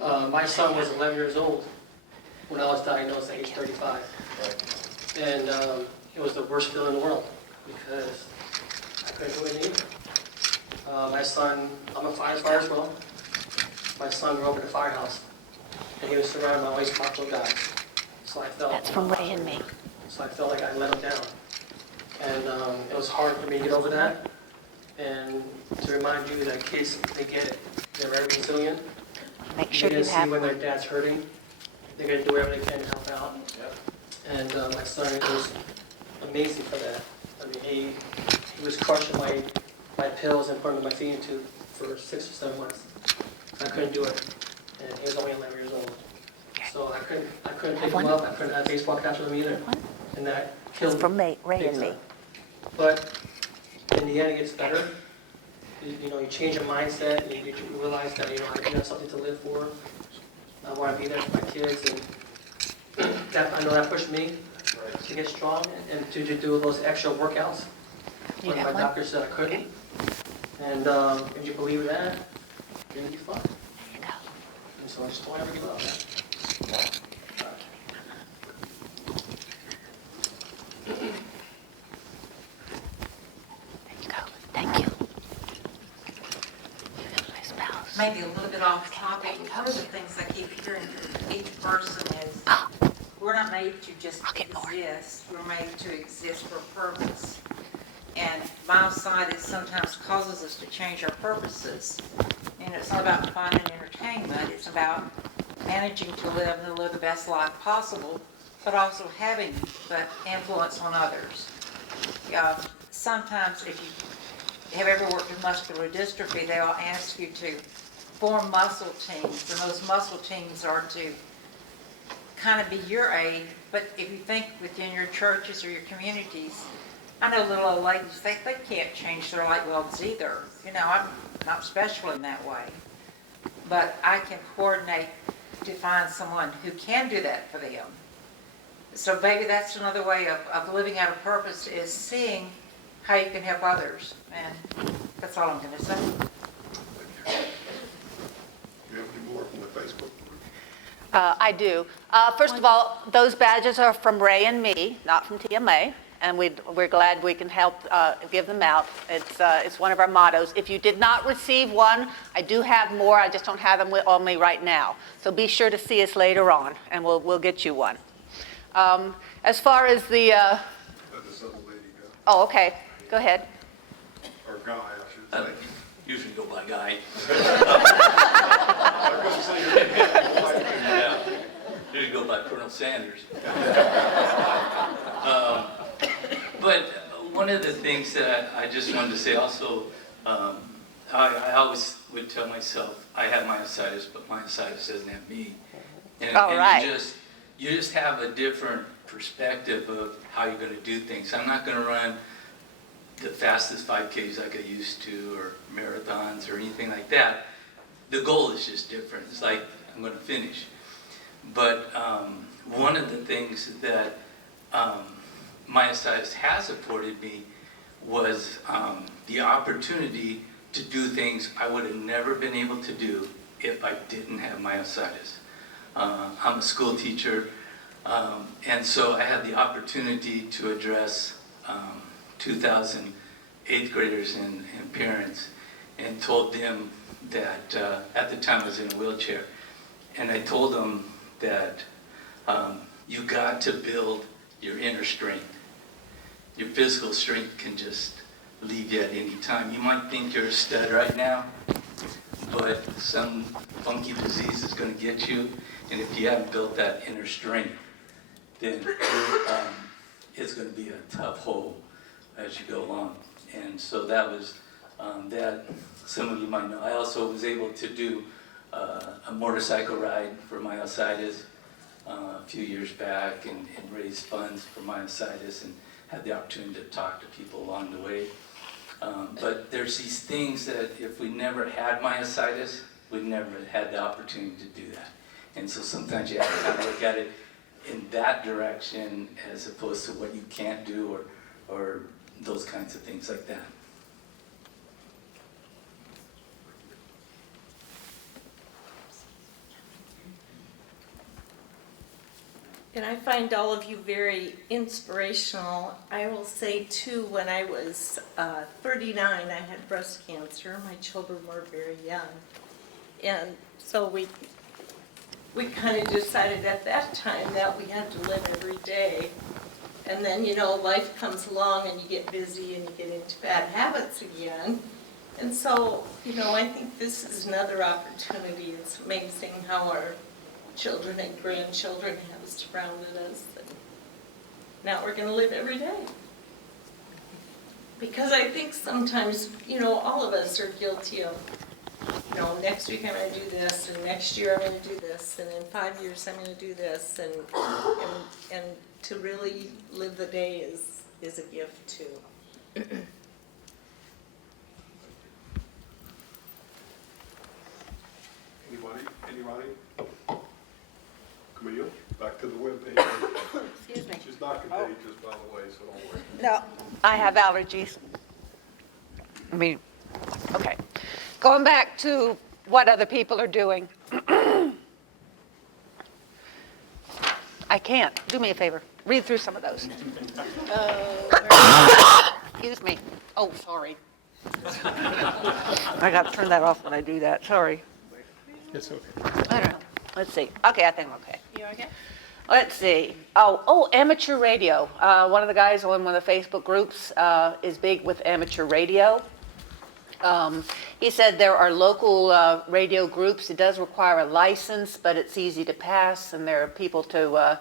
my son was 11 years old when I was diagnosed at age 35. And it was the worst feeling in the world because I couldn't do anything. My son, I'm a firefighter as well. My son grew up in a firehouse, and he was surrounded by all these macho guys. So I felt That's from Ray and me. So I felt like I let him down, and it was hard for me to get over that. And to remind you that kids, they get it. They're very resilient. Make sure They're you gonna see have when their one. dad's hurting. They're gonna do whatever they can to help out. And my son was amazing for that. I mean, he was crushing my pills and putting my feeding tube for 6 or 7 months. I couldn't do it, and he was only 11 years old. So I couldn't pick him up. I couldn't have baseball catch with him either, and that killed me. It's from Ray big and me. time. But in the end, it gets better. You change your mindset, and you realize that you have something to live for. I want to be there for my kids, and I know that pushed me to get strong and to do those extra workouts You when have my one? doctor said I couldn't. And if you believe that, you're gonna be fine. There you go. And so I just don't ever give up, man. There you go. Thank you. My spouse. Maybe a little bit off topic, one of the things I keep hearing from each person is, we're not made to just exist, we're made to exist for a purpose. And myositis sometimes causes us to change our purposes. And it's not about fun and entertainment, it's about managing to live and live the best life possible, but also having the influence on others. Sometimes if you have ever worked with muscular dystrophy, they'll ask you to form muscle teams, and those muscle teams are to kind of be your aid, but if you think within your churches or your communities, I know little old ladies, they can't change their light bulbs either. You know, I'm not special in that way, but I can coordinate to find someone who can do that for them. So maybe that's another way of living out a purpose, is seeing how you can help others. And that's all I'm going to say. Do you have any more from the Facebook group? I do. First of all, those badges are from Ray and me, not from TMA, and we're glad we can help give them out. It's one of our mottos. If you did not receive one, I do have more. I just don't have them on me right now. So be sure to see us later on, and we'll get you one. As far as the... Let this other lady go, Oh, okay. Go ahead. or guy, I should say. Usually go by guy. I'm gonna say your name. Yeah. Usually go by Colonel Sanders. But one of the things that I just wanted to say also, I always would tell myself, I have myositis, but myositis doesn't have me. And Right. you just have a different perspective of how you're going to do things. I'm not going to run the fastest 5Ks like I used to, or marathons or anything like that. The goal is just different. It's like, I'm going to finish. But one of the things that myositis has afforded me was the opportunity to do things I would have never been able to do if I didn't have myositis. I'm a school teacher, and so I had the opportunity to address 2,000 8th graders and parents, and told them that, at the time I was in a wheelchair, and I told them that you got to build your inner strength. Your physical strength can just leave you at any time. You might think you're a stud right now, but some funky disease is going to get you, and if you haven't built that inner strength, then it's going to be a tough hole as you go along. And so that was that. Some of you might know. I also was able to do a motorcycle ride for myositis a few years back, and raise funds for myositis, and had the opportunity to talk to people along the way. But there's these things that if we never had myositis, we'd never had the opportunity to do that. And so sometimes you have to kind of look at it in that direction as opposed to what you can't do, or those kinds of things like that. And I find all of you very inspirational. I will say too, when I was 39, I had breast cancer. My children were very young. And so we kind of decided at that time that we had to live every day. And then, you know, life comes along and you get busy and you get into bad habits again. And so, you know, I think this is another opportunity. It's amazing how our children and grandchildren have surrounded us. And now we're going to live every day. Because I think sometimes, you know, all of us are guilty of, you know, next week I'm going to do this, and next year I'm going to do this, and in 5 years I'm going to do this, and to really live the day is a gift too. Anybody? Camille? Back to the webpage. Excuse me. She's not contagious, by the way, so don't worry. No, I have allergies. I mean, okay. Going back to what other people are doing. I can't. Do me a favor. Read through some of those. Excuse me. Oh, sorry. I got to turn that off when I do that. Sorry. It's okay. I don't know. Let's see. Okay, I think I'm okay. You okay? Let's see. Oh, amateur radio. One of the guys on one of the Facebook groups is big with amateur radio. He said there are local radio groups. It does require a license, but it's easy to pass, and there are people to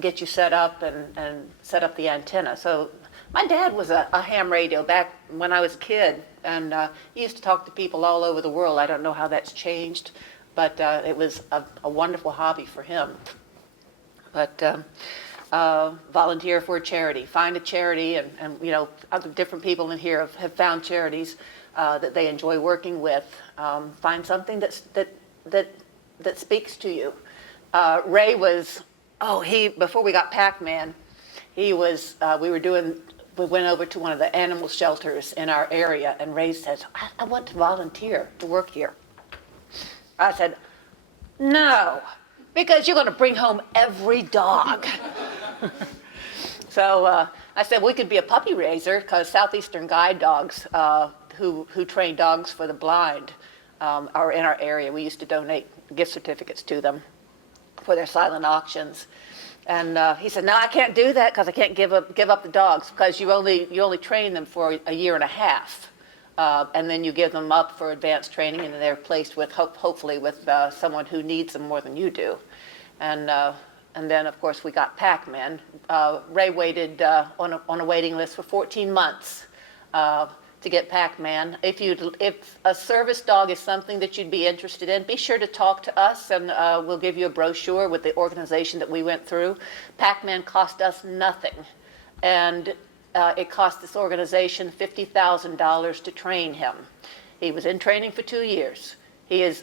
get you set up and set up the antenna. So my dad was a ham radio back when I was a kid, and he used to talk to people all over the world. I don't know how that's changed, but it was a wonderful hobby for him. But volunteer for a charity, find a charity, and you know, other different people in here have found charities that they enjoy working with. Find something that speaks to you. Ray was, before we got Pac-Man, he was, we went over to one of the animal shelters in our area, and Ray says, I want to volunteer to work here. I said, no, because you're going to bring home every dog. So I said we could be a puppy raiser, because Southeastern Guide dogs who train dogs for the blind are in our area. We used to donate gift certificates to them for their silent auctions. And he said, no, I can't do that because I can't give up the dogs, because you only train them for a year and a half. And then you give them up for advanced training, and then they're placed with, hopefully, with someone who needs them more than you do. And then, of course, we got Pac-Man. Ray waited on a waiting list for 14 months to get Pac-Man. If a service dog is something that you'd be interested in, be sure to talk to us, and we'll give you a brochure with the organization that we went through. Pac-Man cost us nothing, and it cost this organization $50,000 to train him. He was in training for 2 years.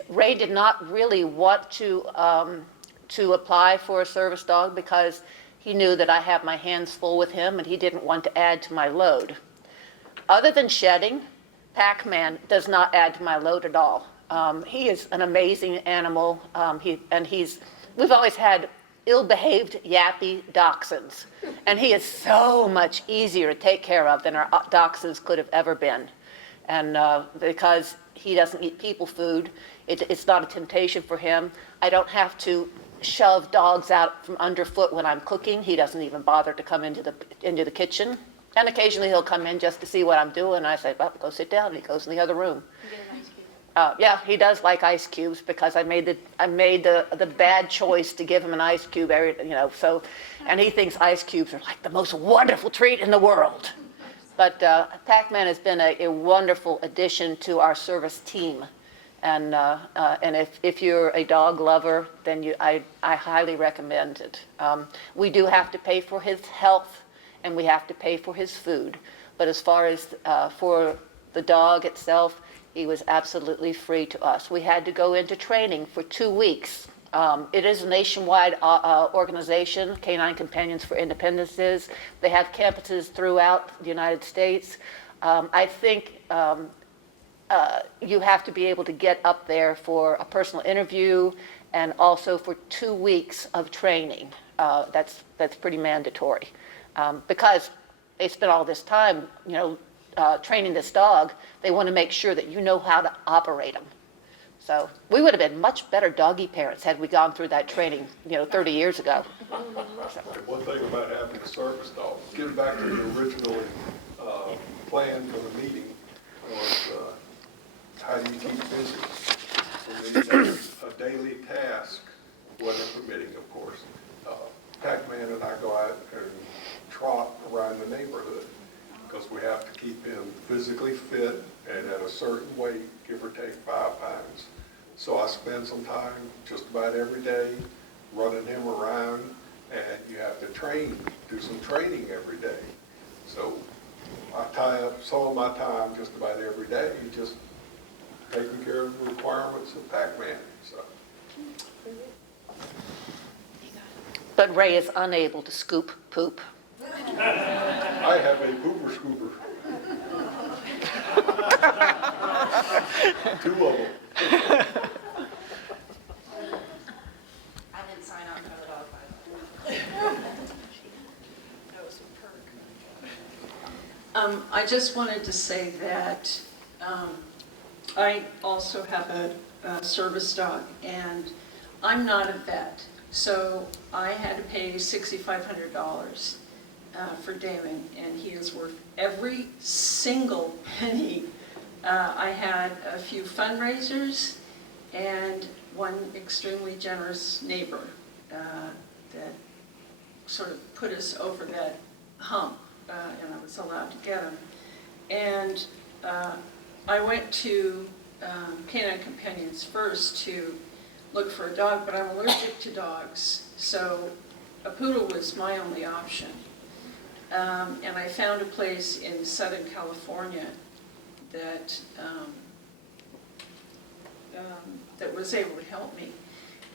Ray did not really want to apply for a service dog because he knew that I have my hands full with him, and he didn't want to add to my load. Other than shedding, Pac-Man does not add to my load at all. He is an amazing animal, we've always had ill-behaved, yappy dachshunds, and he is so much easier to take care of than our dachshunds could have ever been. And because he doesn't eat people food, it's not a temptation for him. I don't have to shove dogs out from underfoot when I'm cooking. He doesn't even bother to come into the kitchen. And occasionally he'll come in just to see what I'm doing. And I say, well, go sit down. And he goes in the other room. Yeah, he does like ice cubes, because I made the bad choice to give him an ice cube and he thinks ice cubes are like the most wonderful treat in the world. But Pac-Man has been a wonderful addition to our service team. And if you're a dog lover, then I highly recommend it. We do have to pay for his health, and we have to pay for his food. But as far as for the dog itself, he was absolutely free to us. We had to go into training for 2 weeks. It is a nationwide organization, Canine Companions for Independences. They have campuses throughout the United States. I think you have to be able to get up there for a personal interview, and also for 2 weeks of training. That's pretty mandatory. Because they spent all this time, training this dog, they want to make sure that you know how to operate them. So we would have been much better doggy parents had we gone through that training, 30 years ago. So. One thing about having a service dog, getting back to the original plan for the meeting, was how do you keep busy? So there's a daily task, weather permitting, of course. Pac-Man and I go out and trot around the neighborhood, because we have to keep him physically fit and at a certain weight, give or take 5 pounds. So I spend some time just about every day running him around, and you have to do some training every day. So I tie up some of my time just about every day, just taking care of the requirements of Pac-Man. So. But Ray is unable to scoop poop. I have a pooper scooper. Two of them. I didn't sign up for the dog fight. I just wanted to say that I also have a service dog, and I'm not a vet, so I had to pay $6,500 for Damon, and he is worth every single penny. I had a few fundraisers and one extremely generous neighbor that sort of put us over that hump, and I was allowed to get him. And I went to Canine Companions first to look for a dog, but I'm allergic to dogs, so a poodle was my only option. And I found a place in Southern California that that was able to help me.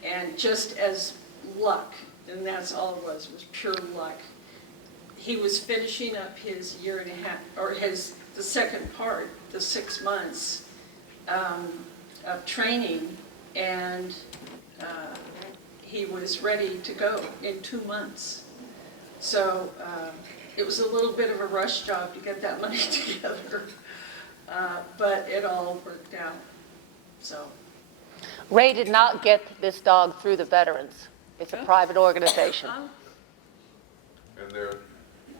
And just as luck, and that's all it was pure luck. He was finishing up his year and a half, or the second part, the 6 months of training, and he was ready to go in 2 months. So it was a little bit of a rush job to get that money together, but it all worked out. So Ray did not get this dog through the veterans. It's a private organization. And they're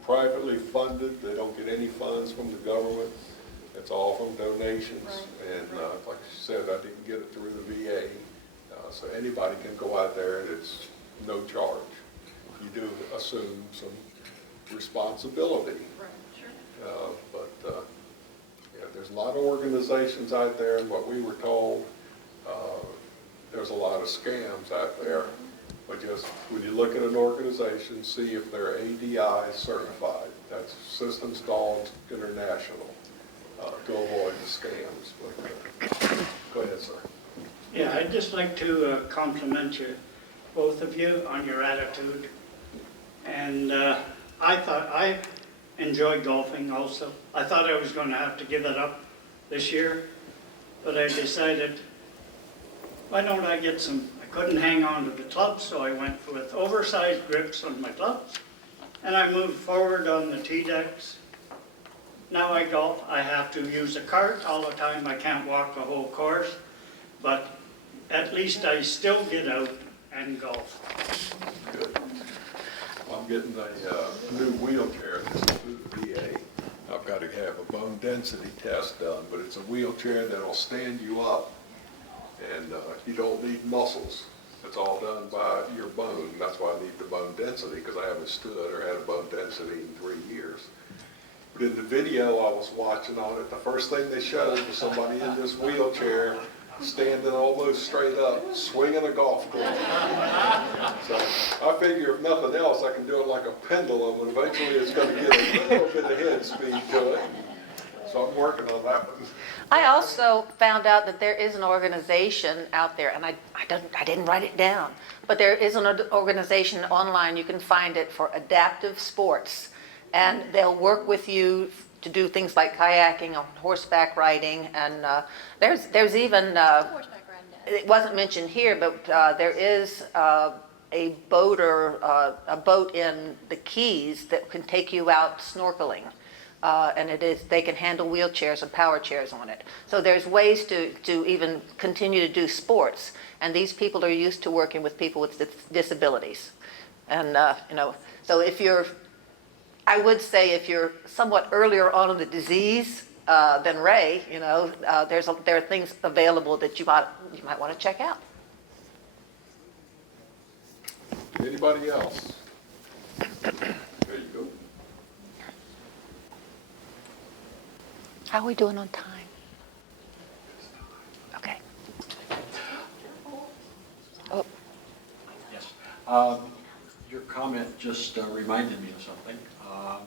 privately funded. They don't get any funds from the government. It's all from donations. Right. And like she said, I didn't get it through the VA. So anybody can go out there and it's no charge. You do assume some responsibility. Right, sure. But yeah, there's a lot of organizations out there, and what we were told, there's a lot of scams out there. But just when you look at an organization, see if they're ADI certified. That's Systems Dogs International, to avoid the scams. But, go ahead, sir. Yeah, I'd just like to compliment you, both of you, on your attitude. And I thought I enjoyed golfing also. I thought I was going to have to give it up this year, but I decided, why don't I get some? I couldn't hang on to the clubs, so I went with oversized grips on my clubs, and I moved forward on the tee decks. Now I golf. I have to use a cart all the time. I can't walk the whole course, but at least I still get out and golf. Good. I'm getting a new wheelchair. This is through the VA. I've got to have a bone density test done, but it's a wheelchair that'll stand you up, and you don't need muscles. It's all done by your bone. That's why I need the bone density, because I haven't stood or had a bone density in 3 years. But in the video I was watching on it, the first thing they showed was somebody in this wheelchair standing almost straight up, swinging a golf club. So I figure if nothing else, I can do it like a pendulum, and eventually it's going to get a little bit of head speed to it. So I'm working on that one. I also found out that there is an organization out there, and I didn't write it down, but there is an organization online, you can find it, for adaptive sports. And they'll work with you to do things like kayaking, or horseback riding, and there's even, it wasn't mentioned here, but there is a boat in the Keys that can take you out snorkeling. And they can handle wheelchairs and power chairs on it. So there's ways to even continue to do sports. And these people are used to working with people with disabilities. And, so I would say if you're somewhat earlier on in the disease than Ray, there are things available that you might want to check out. Anybody else? There you go. How are we doing on time? Okay. Oh. Yes. Your comment just reminded me of something. A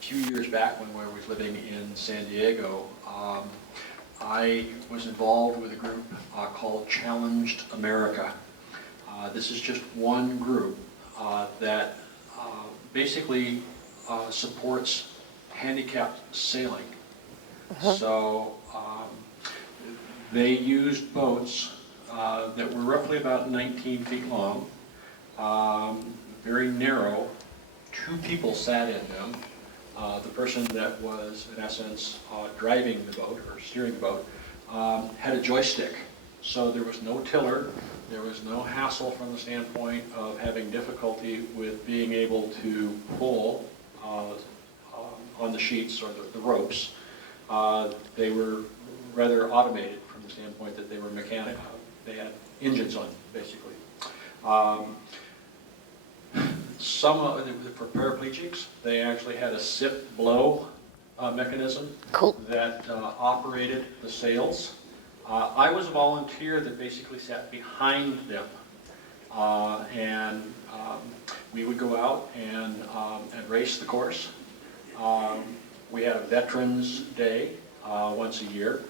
few years back when I was living in San Diego, I was involved with a group called Challenged America. This is just one group that basically supports handicapped sailing. So they used boats that were roughly about 19 feet long, very narrow. 2 people sat in them. The person that was, in essence, driving the boat or steering the boat had a joystick. So there was no tiller. There was no hassle from the standpoint of having difficulty with being able to pull on the sheets or the ropes. They were rather automated from the standpoint that they were mechanical. They had engines on, basically. Some of for paraplegics, they actually had a sit-blow mechanism that operated the sails. I was a volunteer that basically sat behind them, and we would go out and race the course. We had a Veterans Day once a year,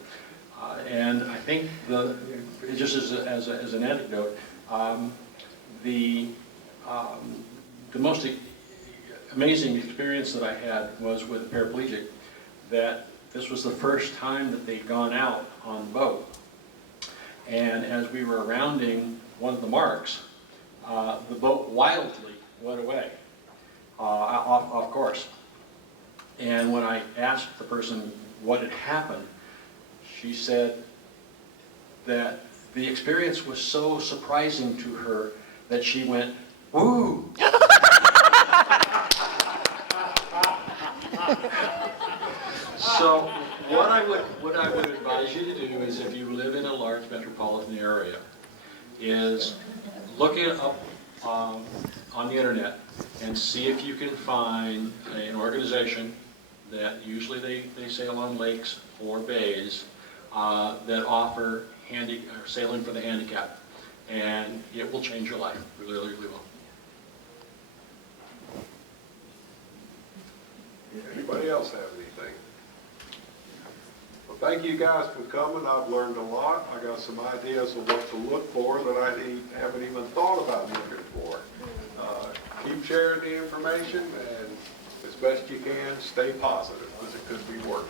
and I think just as an anecdote, the most amazing experience that I had was with a paraplegic, that this was the first time that they'd gone out on the boat. And as we were rounding one of the marks, the boat wildly went away, off course. And when I asked the person what had happened, she said that the experience was so surprising to her that she went, "Woo!" So what I would advise you to do is, if you live in a large metropolitan area, is look it up on the internet and see if you can find an organization that usually they sail on lakes or bays that offer sailing for the handicapped, and it will change your life. Really, really will. Anybody else have anything? Well, thank you guys for coming. I've learned a lot. I got some ideas of what to look for that I haven't even thought about looking for. Keep sharing the information, and as best you can, stay positive, because it could be worse.